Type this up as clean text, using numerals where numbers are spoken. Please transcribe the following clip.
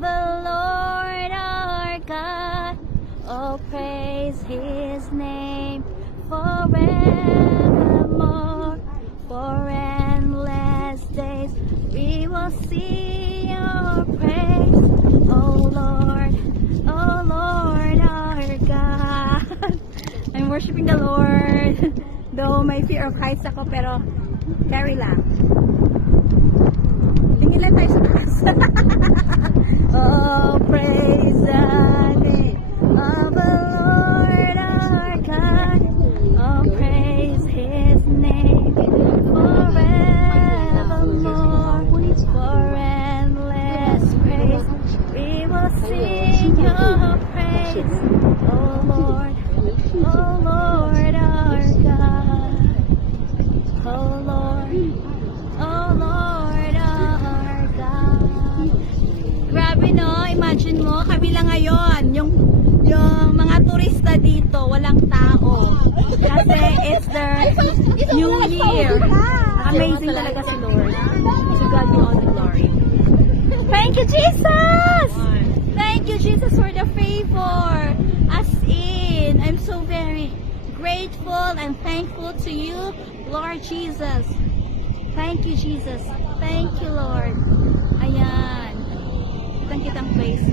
the Lord our God. Oh, praise His name forevermore. For endless days we will see your praise. Oh Lord our God. I'm worshiping the Lord. Though may fear of heights ako, pero carry lang. Tingin lang tayo sa taas. Oh, praise the name of the Lord our God. Oh, praise His name forevermore. For endless praise we will sing your praise. Oh Lord our God. Oh Lord our God. Grabe no, imagine mo, kami lang ngayon, yung mga turista dito, walang tao. Kasi it's their New Year. Amazing talaga si Lord. To God be all the glory. Thank you, Jesus! Thank you, Jesus, for the favor. As in, I'm so very grateful and thankful to you, Lord Jesus. Thank you, Jesus. Thank you, Lord. Ayan. Kitang praise.